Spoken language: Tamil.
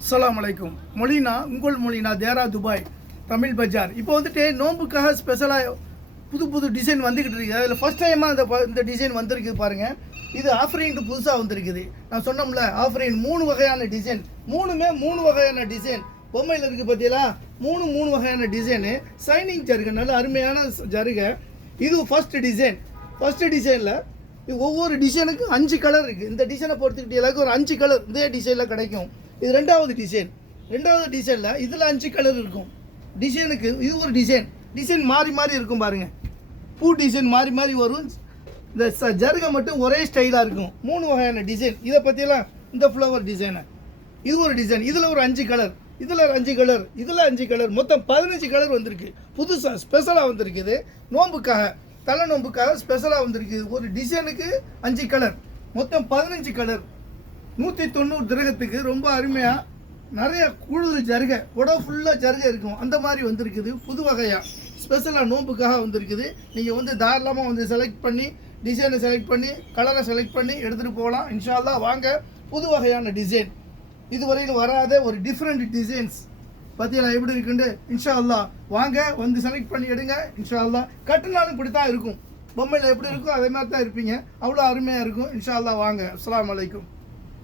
அஸ்ஸலாமு அலைக்கும். மொழினா உங்கள் மொழினா தேரா துபாய் தமிழ் பஜார். இப்போ வந்துட்டு நோம்புக்காக ஸ்பெஷலாக புது புது டிசைன் வந்துக்கிட்டு இருக்குது. அதில் ஃபஸ்ட் டைமாக இந்த டிசைன் வந்திருக்குது பாருங்கள். இது ஆஃபரின்ட்டு புதுசாக வந்திருக்குது. நான் சொன்னோம்ல ஆஃபரின் 3 வகையான டிசைன், மூணுமே 3 வகையான டிசைன். பொம்மையில் இருக்குது பார்த்தீங்களா, மூணு வகையான டிசைனு. சைனிங் ஜருகை, நல்ல அருமையான ஜருகை. இது ஃபஸ்ட்டு டிசைனில் ஒவ்வொரு டிசைனுக்கும் 5 கலர் இருக்குது. இந்த டிசைனை பொறுத்துக்கிட்டே ஒரு 5 கலர் இதே டிசைனில் கிடைக்கும். இது ரெண்டாவது டிசைனில் இதில் 5 கலர் இருக்கும். டிசைனுக்கு இது ஒரு டிசைன் மாறி இருக்கும் பாருங்கள். பூ டிசைன் மாறி வரும். இந்த ஜருகை மட்டும் ஒரே ஸ்டைலாக இருக்கும். 3 வகையான டிசைன். இதை பற்றியெல்லாம் இந்த ஃப்ளவர் டிசைனை, இது ஒரு டிசைன். இதில் ஒரு 5 கலர், இதில் 5 கலர், இதில் 5 கலர், மொத்தம் 15 கலர் வந்திருக்கு. புதுசாக ஸ்பெஷலாக வந்திருக்குது. நோம்புக்காக, தலை நோம்புக்காக ஸ்பெஷலாக வந்திருக்குது. ஒரு டிசைனுக்கு 5 கலர், மொத்தம் 15 கலர். 190 திரகத்துக்கு ரொம்ப அருமையாக நிறைய கூடுதல் ஜருகை, உடம்பு ஃபுல்லாக ஜருகை இருக்கும். அந்த மாதிரி வந்திருக்குது. புது வகையாக ஸ்பெஷலாக நோம்புக்காக வந்திருக்குது. நீங்கள் தாராளமாக செலக்ட் பண்ணி, டிசைனை செலக்ட் பண்ணி, கலரை செலக்ட் பண்ணி எடுத்துகிட்டு போகலாம். இன்ஷா அல்லாஹ் வாங்க. புது வகையான டிசைன், இதுவரையில் வராத ஒரு டிஃப்ரெண்ட் டிசைன்ஸ் பார்த்தீங்களா எப்படி இருக்குண்டு. இன்ஷா அல்லாஹ் வாங்க, செலக்ட் பண்ணி எடுங்க. இன்ஷா அல்லாஹ் கட்டுனாலும் இப்படி தான் இருக்கும். பொம்மையில் எப்படி இருக்கும் அதே மாதிரி தான் இருப்பீங்க. அவ்வளோ அருமையாக இருக்கும். இன்ஷா அல்லாஹ் வாங்க. அஸ்ஸலாமு அலைக்கும்.